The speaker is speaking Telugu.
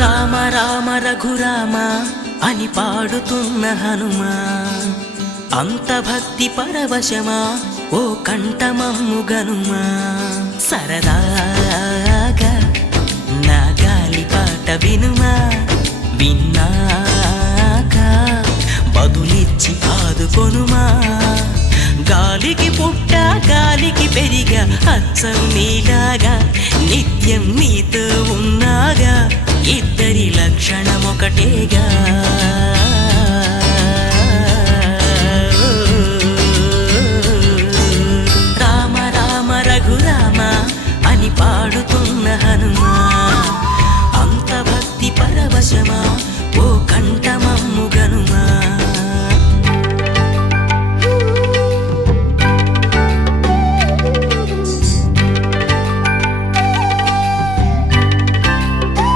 రామ రామ రఘురామ అని పాడుతున్న హనుమా, అంత భక్తి పరవశమా ఓ కంఠమమ్ము గనుమా. సరదాగా నా గాలి పాట వినుమా, విన్నాక బదులిచ్చి ఆదుకొనుమా. గాలికి పుట్ట గాలికి పెరిగా అచ్చం నీలాగా, నిత్యం నీతో ఉన్నాగా, ఇద్దరి లక్షణమొకటేగా.